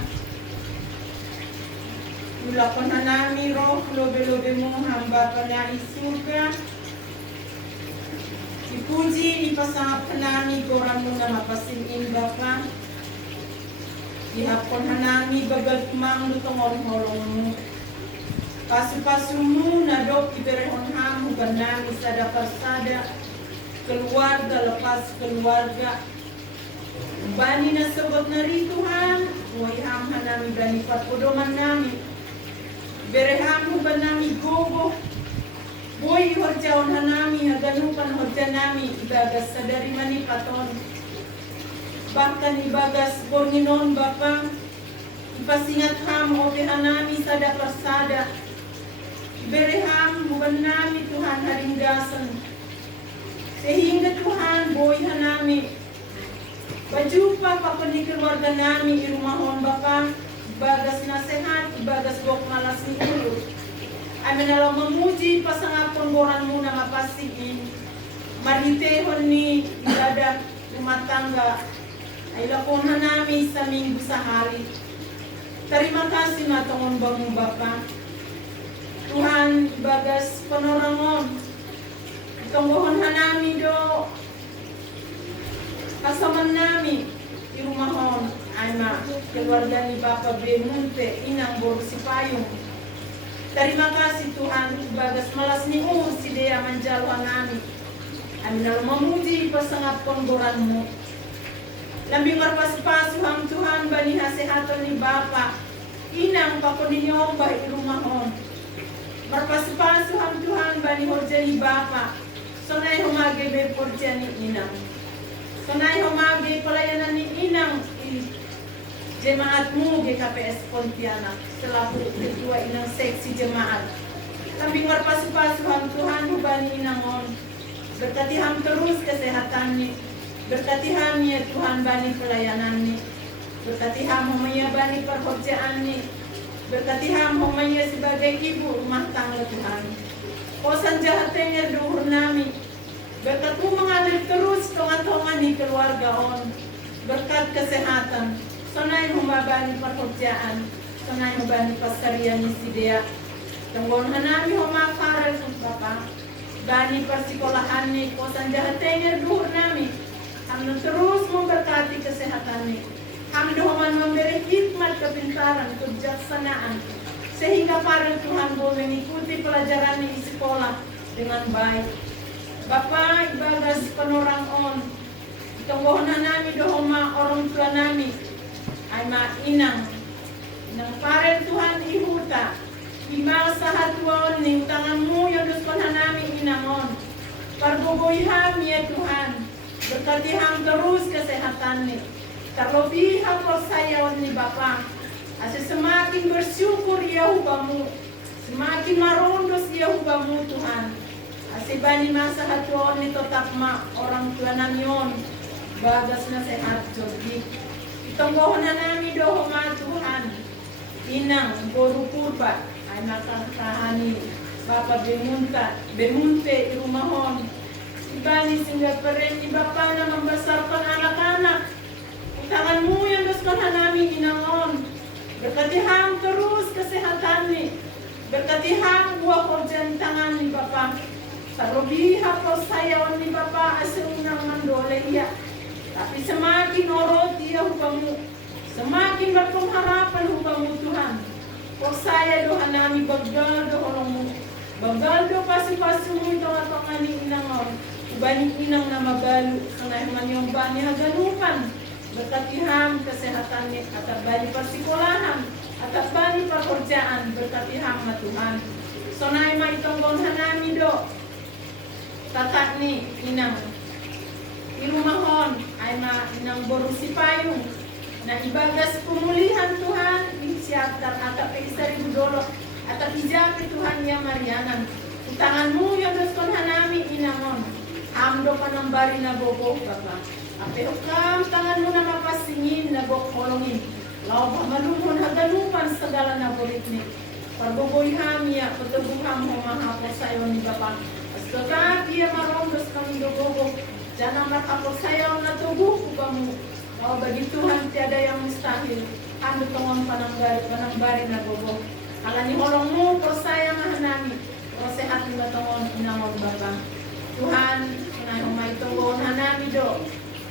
Ulapon na nami roh, lobe-lobe mo hamba ka na isurga. Ipuji, ipasangap ka nami, koran mo na mapasingin Bapa. Ihapon na nami, bagal kumang lutong-olong mo. Pasu-pasu mo na dok, iberehon ham, hugan nami sada pasada. Keluarga lepas keluarga. Bani na sobat na rituhan, huwag ham hanami bani patpodoman nami. Bereham huban nami gogo. Boy horjaon hanami, haganupan horja nami, ibagas sadari mani paton. Bahkan ibagas bornginon Bapa, ipasingat ham oke hanami sada persada. Bereham huban nami Tuhan haringgasan. Sehingga Tuhan boy hanami, bajupa papani keluarga nami di rumahon Bapa, ibagas na sehat, ibagas bok malas ni ulo. Amin alam memuji pasangapon boran mo na mapasigin. Maritehon ni ibadah rumah tangga. Ay lakonan namin sa minggu sa hari. Terima kasih matongon bangun Bapa. Tuhan ibagas panorangon. Tungguhon hanami do. Kasaman nami di rumahon. Ay ma, keluarga ni Bapa Bemunte, inang boru si payung. Terima kasih Tuhan, bagas malas ni si Dea menjalwa nami. Amin al memuji pasangap penggoranmu. Lambi marpas-pasu ham Tuhan bani hasehatan ni Bapa. Inang pakoninyo bah di rumahon. Marpas-pasu ham Tuhan bani horja ni Bapa. Sonay humage be porja ni inang. Sonay humage pelayanan ni inang. Jemaatmu GKPS Pontianak selaku ketua inang seksi jemaat. Kami marpasu-pasu ham Tuhan hubani inangon. Berkati ham terus kesehatannya. Berkati ham ya Tuhan bani pelayanannya. Berkati ham homanya bani perkerjaannya. Berkati ham homanya sebagai ibu rumah tangga Tuhan. Kosan jahatnya duhur nami. Berkatmu mengalir terus tongan-tongan di keluarga on. Berkat kesehatan. Sonay humabani perkerjaan, sonay humabani pasarian ni si Dea. Tunggon hanami humakaral kung Bapa. Bani persikolahan ni kosan jahatnya duhur nami. Hamdo terus memberkati kesehatan ni. Hamdo man memberi hikmat kepintaran, kebijaksanaan. Sehingga para Tuhan boleh mengikuti pelajaran di sekolah dengan baik. Bapa ibagas penorang on. Tunggon hanami dohoma orang tua nami. Ay mainang nang paren Tuhan ihuta imal sa hatuon ni utanganmu yung duskon hanami inangon parbubuiham ya Tuhan berkatiham terus kesehatan ni terlebih persayawan ni Bapa asal semakin bersyukur ya hubamu semakin marondos ya hubamu Tuhan asal bani masa hatuon ni tetap ma orang tua namion bagas na sehat jogi. Tungguhan na namin doho mga Tuhan. Inang, boru purba, ay makakahani. Bapa Bemunte, irumahon. Ibani singga peren, iba pa na membesarkan anak-anak. Utangan mo yung doskon namin inangon. Berkatihang terus kesehatan ni. Berkatihang buah korjan tangan ni Bapa. Tarubiha po sayawan ni Bapa asal unang mandole ya. Tapi semakin orot dia hubamu, semakin berpengharapan hubamu Tuhan. Kok saya doa nami bagal do olongmu, bagal do pasu-pasumu tonga-tonga ni inangon, ubani inang nama balu, kanay manyong bani haganupan. Berkati ham kesehatannya, atap bani persikolahan, atap bani pekerjaan, berkati ham Tuhan. Sonay ma itonggon hanami do, tatak ni inang. Irumahon ay inang boru si payung na ibagas pemulihan Tuhan insiatar atap $6,000 atap ijapi Tuhan yang Marianan utanganmu yang doskon hanami inamon amdo panambari na bobo Bapa ape hukam tanganmu na mapasingin na bokholongin lau pamalumon hagalupan segala na boritni parboboy hamia petebuham humahapo sayo ni Bapa astokat ia marondos kami dogogo. Jangan mereka percaya na tubuh kamu. Bahwa bagi Tuhan tiada yang mustahil. ando tongon panangbari na gogo. Ala ni holong mo ko saya mahanami. O sehat ni matongon inamon Bapa. Tuhan, na humay tongon hanami do.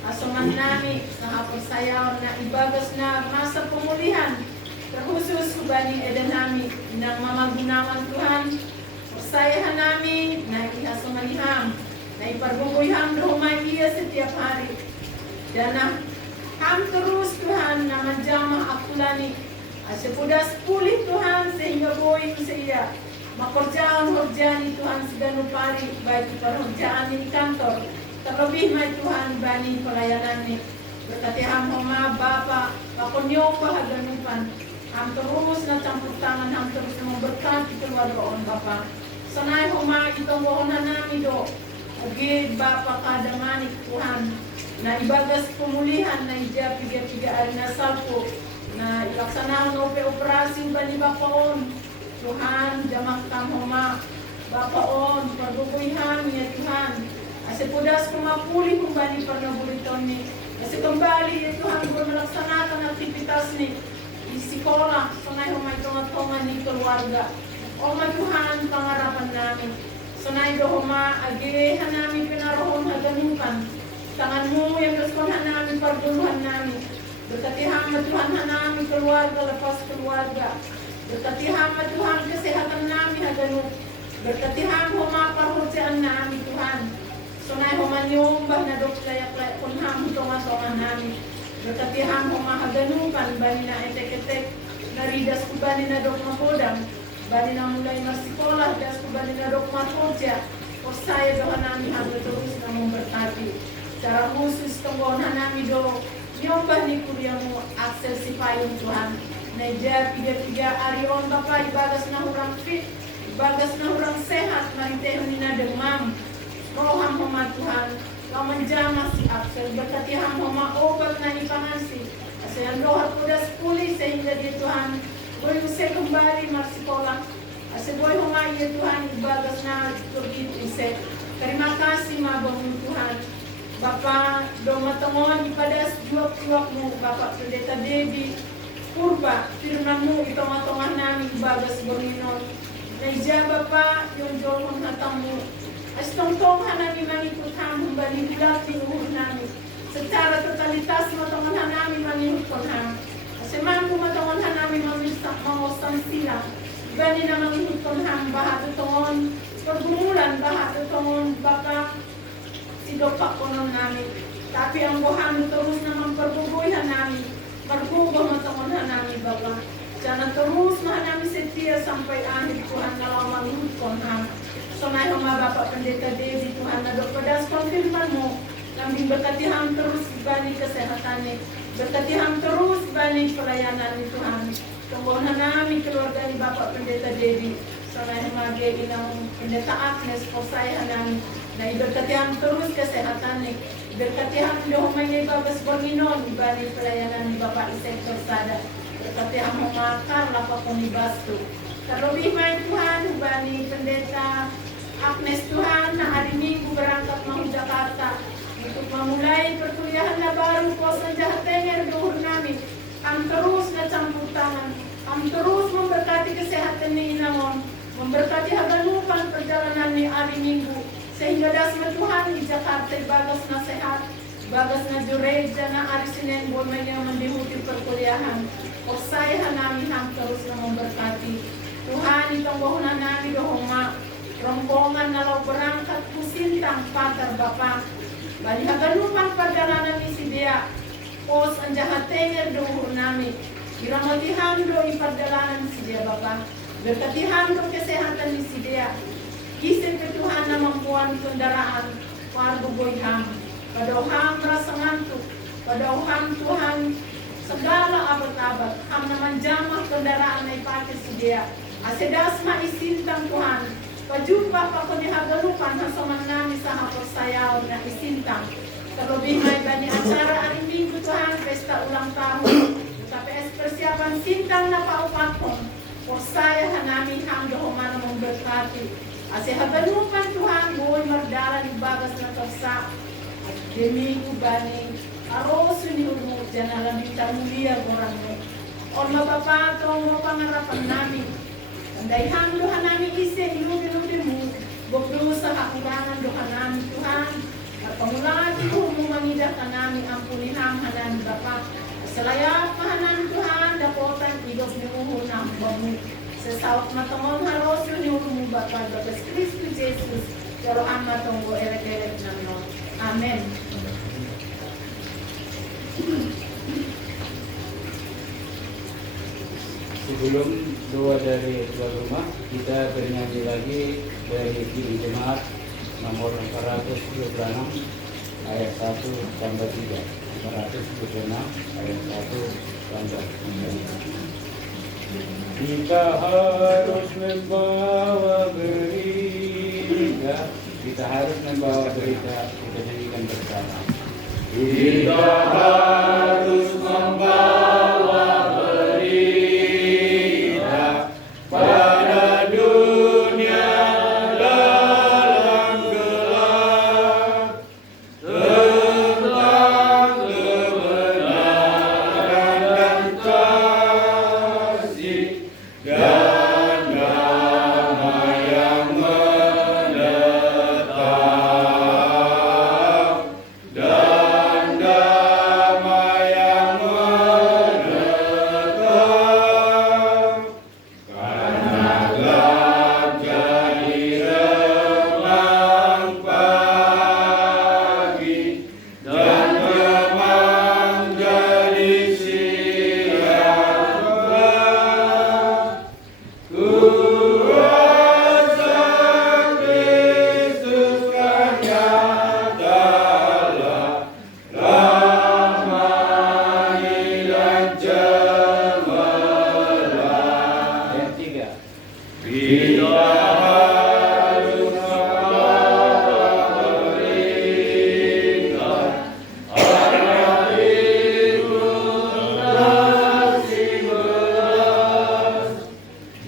Asoman nami na hapon sayaw na ibagas na masa pemulihan. Terkhusus kubani eden nami nang mamagunawan Tuhan. Persayahan nami na ihasomaniham. Na iparbubuiham do humay iya setiap hari. Dan ham terus Tuhan na menjamah akulani. Sepudas pulih Tuhan sehingga boing saya makerjaan hurjani Tuhan segala pari baik pekerjaan di kantor terlebih mai Tuhan bani pelayanan ni berkati ham homa Bapa pakonyo bahaganupan ham terus na campur tangan ham terus na memberkati keluarga on Bapa sanai homa itong bohonan nami do agi Bapa kadamani Tuhan na ibagas pemulihan na ija piga-piga ari na salpo na ilaksanaan ope operasi bani Bapaon Tuhan jamak kamoma Bapaon pagbubuihan ya Tuhan ase pudas kumapuli kumbani pernaburiton ni ase kembali ya Tuhan melaksanakan aktivitas ni di sekolah sonai homai tonga-tonga ni keluarga Oma Tuhan pangarapan namin sonai dohoma agirehan namin pinarohon haganukan tanganmu yang responhan namin pagduluhan namin berkati hamba Tuhan hanami keluarga lepas keluarga. Berkati hamba Tuhan kesehatan nami haganu. Berkati hamba parhurjaan nami Tuhan. Sonai homa nyumbah na dok layak-layak pun hamba tonga-tonga nami. Berkati hamba haganukan bani na etek-etek naridas ku bani na dok makodam. Bani na mulai sekolah das ku bani na dok makoja. O saya doa nami hamba terus na memberkati. Cara khusus tonggohan nami do. Nyoba ni kuriamu akses si payung Tuhan. Neja tiga arion Bapa ibagas na hurang fit, ibagas na hurang sehat, mariteho ni na demam. Roham homa Tuhan, lamanjama si akses, berkati ham homa obat na ipangansi. Asayan rohat pudas pulih sehingga dia Tuhan, boleh usai kembali marsikola. Asal boleh homa ya Tuhan ibagas na turkit usai. Terima kasih mabang Tuhan. Bapa doma tongon ipadas juak-juakmu Bapak Pendeta Devi Purba firmanmu itong-atong namin ibagas borinon naija Bapa yung jolong hatamu astong-tong namin mangikot hamong balibulak tinuhur namin secara totalitas matongan namin mangikot ham asemang matongan namin mangusang sila bani na mangikot ham bahat tongon pergumulan bahat tongon Bapa Dopak konon namin. Tapi ang buhan terus na memperbubuihan namin. Mergubah matongonan namin Bapa. Jangan terus na namin setia sampai akhir Tuhan kalau manghutkon ham. Sonai homa Bapak Pendeta Devi Tuhan na dopadas konfirmanmu. Nambing berkati ham terus bani kesehatannya. Berkati ham terus bani pelayanan Tuhan. Tungguhan namin keluarga ni Bapak Pendeta Devi. Sonai homa inang Pendeta Agnes persayahan namin. Na iberkatihan terus kesehatan nih. Berkatihan dohomanya babas borginon bani pelayanan Bapak Sektor Sada. Berkatihan memakar lapa ponibastu. Terlebih main Tuhan bani Pendeta Agnes Tuhan na hari Minggu berangkat mau Jakarta untuk memulai perkuliahan na baru kosan Jahatenger dohur namin. Am terus na campur tangan. Am terus memberkati kesehatan ni inamon. Memberkati haganupan perjalanan ni hari Minggu. Sehingga dasma Tuhan di Jakarta bagas na sehat, bagas na jureja na ari Senin boleh yang mendihuti perkuliahan. Persayahan namin ham terus na memberkati. Tuhan itong bohonan namin dohoma, rombongan na law berangkat kusintang patar Bapa. Bali haganupan perjalanan ni si dia, pos ang Jahatenger dohur namin. Iramatihan do perjalanan si dia Bapa. Berkatihan do kesehatan ni si dia. Kisah ke Tuhan na mampuan kendaraan parbuboyham. Padauham rasa ngantuk. Padauham Tuhan segala abad-abad. Ham naman jamah kendaraan na ipakai si dia. Asedas ma isintang Tuhan. Pajumpa pa ko ni hagalupan hasaman namin sa hapersayaw na isintang. Terlebih may bani acara hari Minggu Tuhan pesta ulang tahun. Tapi persiapan sintang na paupakon. Persayahan namin ham dohomana memberkati. Ase haganupan Tuhan buhay mardara ni bagas na tafsa at demi bani aros ni humo jana lamita mulia orang mo Orma Bapa tong mo pangarapan namin. Andayhan Tuhan namin isi inubi-nubimu. Bukdo sa kakulangan Tuhan namin Tuhan. At pamulaan Tuhan mo mangidakan namin ampunihan hanan Bapa. Salayap mahanan Tuhan dapotan idos ni Muhunang bamu. Sa sawak matangol haros yun yung Bapa Bapas Kristo Jesus. Pero ang matunggo eret-eret ng no. Amen. Sebelum doa dari tuan rumah, kita bernyanyi lagi dari Kidung Jemaat nomor 426 ayat 1 tambah 3. 426 ayat 1 tambah 3. Kita harus membawa berita. Kita harus membawa berita. Kita nyanyikan bersama. Kita harus membawa berita pada dunia dalam gelap tentang kebenaran dan kasih dan damai yang menetap dan damai yang menetap karena gelap jadi remang pagi dan remang jadi siang gelap. Kuasa Kristus kan nyatalah ramai dan cemerlang. Ayat 3. Kita harus membawa berita agar itu kasih belas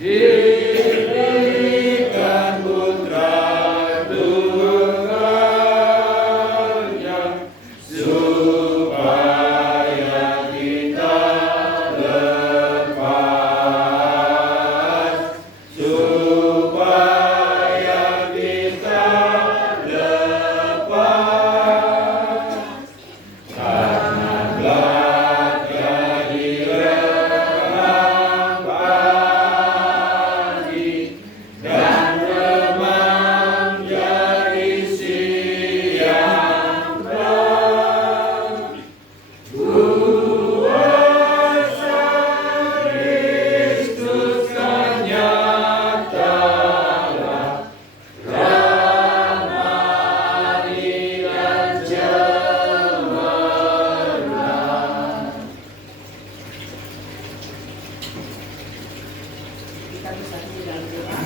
diberikan putra tunggalnya supaya kita lepas, supaya kita lepas karena gelap jadi remang pagi dan remang jadi siang gelap. Kuasa Kristus kan nyatalah ramai dan cemerlang. Kita bersatu dalam doa.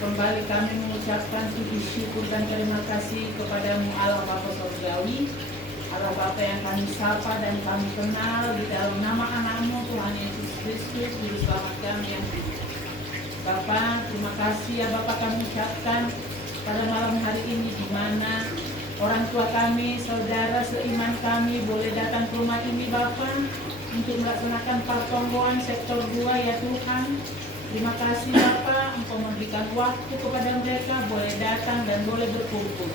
Kembali kami mengucapkan puji syukur dan terima kasih kepadamu Allah Bapa Surgawi, Allah Bapa yang kami sapa dan kami kenal di dalam nama anakmu Tuhan Yesus Kristus, Juru Selamat kami yang hidup. Bapa, terima kasih ya Bapa kami ucapkan pada malam hari ini di mana orang tua kami, saudara seiman kami boleh datang ke rumah ini Bapa untuk melaksanakan pertonggoan sektor 2 ya Tuhan. Terima kasih Bapa, Engkau memberikan waktu kepada mereka boleh datang dan boleh berkumpul.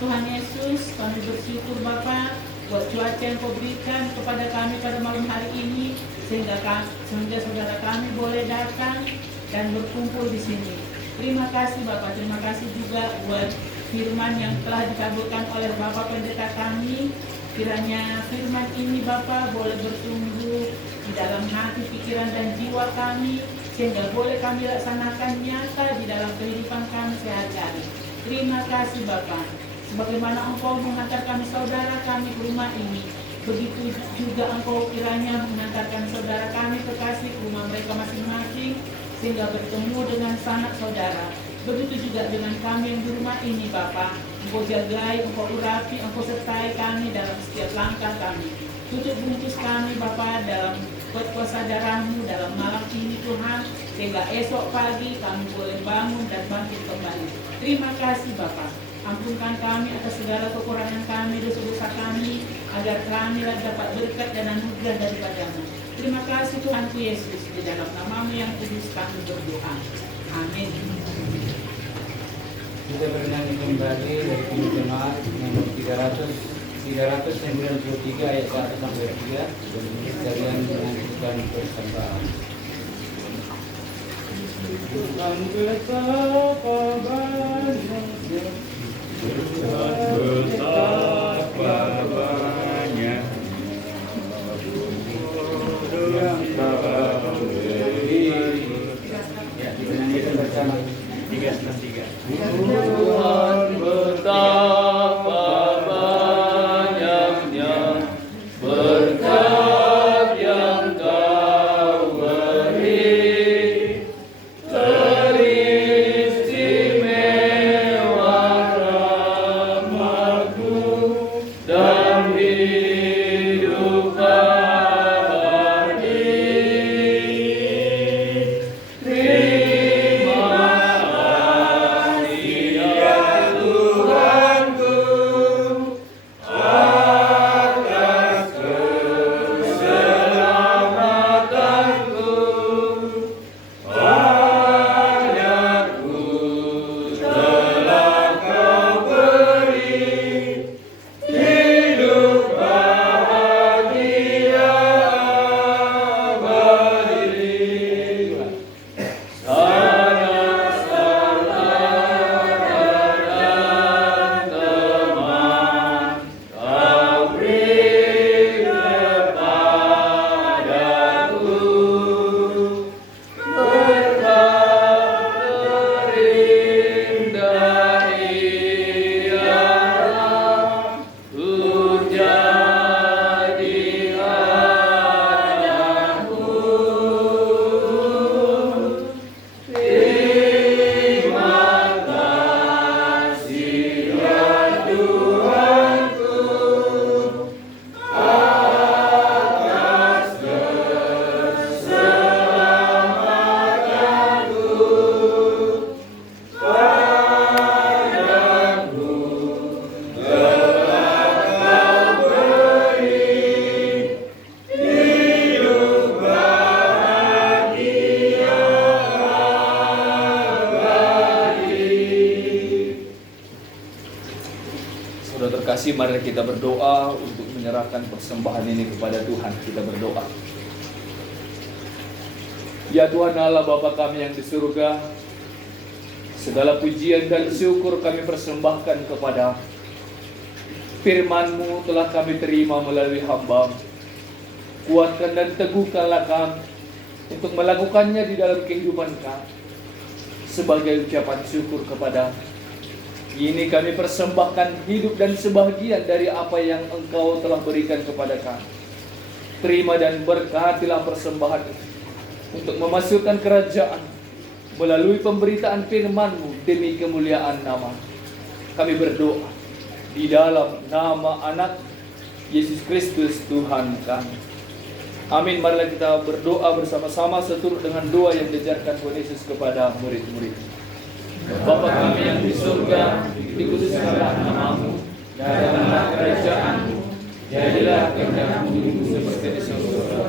Tuhan Yesus, kami bersyukur Bapa buat cuaca yang Kau berikan kepada kami pada malam hari ini sehingga saudara kami boleh datang dan berkumpul di sini. Terima kasih Bapa, terima kasih juga buat firman yang telah dikabulkan oleh Bapak Pendeta kami. Kiranya firman ini Bapa boleh bertumbuh di dalam hati, pikiran dan jiwa kami sehingga boleh kami laksanakan nyata di dalam kehidupan kami sehari-hari. Terima kasih Bapa. Sebagaimana Engkau menghantarkan saudara kami ke rumah ini, begitu juga Engkau kiranya menghantarkan saudara kami kekasih ke rumah mereka masing-masing sehingga bertemu dengan sanak saudara. Begitu juga dengan kami yang di rumah ini Bapa. Engkau jagai, Engkau urapi, Engkau sertai kami dalam setiap langkah kami. Tutup bungkus kami Bapa dalam kuasa darah-Mu dalam malam ini Tuhan, sehingga esok pagi kami boleh bangun dan bangkit kembali. Terima kasih Bapa. Ampunkan kami atas segala kekurangan kami, dosa-dosa kami, agar kami dapat berkat dan anugerah daripada-Mu. Terima kasih Tuhanku Yesus, di dalam namamu yang kudus kami berdoa. Amin. Kita bernyanyi kembali dari Kidung Jemaat nomor 393 ayat 1 sampai 3. Dan sekalian menyanyikan persembahan. Tuhan betapa banyaknya, betapa banyak yang kau beri. Ya, kita nyanyikan bersama 3 Tuhan betapa banyaknya berkat yang kau beri, teristimewa rahmat-Mu dan hidup abadi. Terima kasih ya Tuhanku atas keselamatanku. Banyakku telah Kau beri, hidup bahagia abadi. Sanak saudara dan teman Kau beri kepadaku, berkat terindah ialah ku jadi anakmu. Terima kasih ya Tuhanku atas keselamatanku. Padaku telah Kau beri, hidup bahagia abadi. Saudara terkasih, mari kita berdoa untuk menyerahkan persembahan ini kepada Tuhan. Kita berdoa. Ya Tuhan Allah Bapa kami yang di surga, segala pujian dan syukur kami persembahkan kepada firman-Mu telah kami terima melalui hamba. Kuatkan dan teguhkanlah kami untuk melakukannya di dalam kehidupan kami sebagai ucapan syukur kepada. Ini kami persembahkan hidup dan sebahagian dari apa yang Engkau telah berikan kepada kami. Terima dan berkatilah persembahan itu untuk memasukkan kerajaan melalui pemberitaan firman-Mu demi kemuliaan nama. Kami berdoa di dalam nama Anak Yesus Kristus Tuhan kami. Amin. Marilah kita berdoa bersama-sama seturut dengan doa yang diajarkan Tuhan Yesus kepada murid-murid. Bapa kami yang di surga, dikuduskanlah nama-Mu, datanglah kerajaan-Mu, jadilah kehendak-Mu seperti di surga.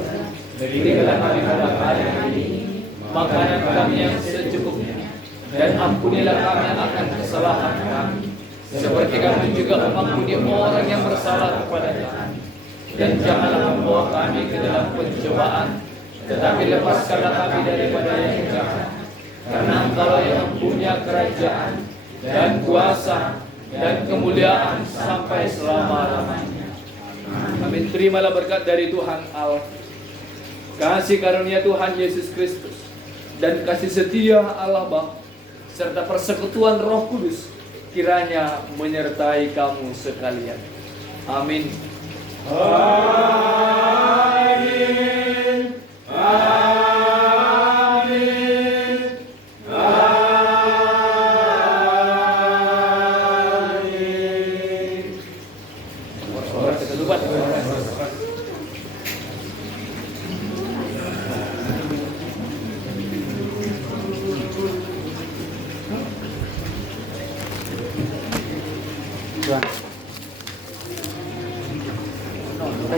Berikanlah kami pada hari ini makanan kami yang secukupnya, dan ampunilah kami akan kesalahan kami, seperti kami juga mengampuni orang yang bersalah kepada kami. Dan janganlah membawa kami ke dalam pencobaan, tetapi lepaskanlah kami daripada yang jahat. Karena Engkau yang punya kerajaan dan kuasa dan kemuliaan sampai selama-lamanya. Amin. Terimalah berkat dari Tuhan Allah, kasih karunia Tuhan Yesus Kristus, dan kasih setia Allah Bapa, serta persekutuan Roh Kudus kiranya menyertai kamu sekalian. Amin. Amin. Amin.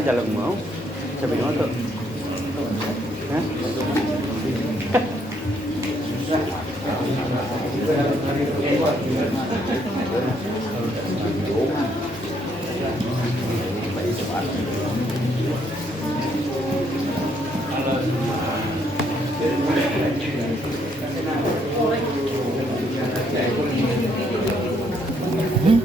Jalan mau, sampai nonton.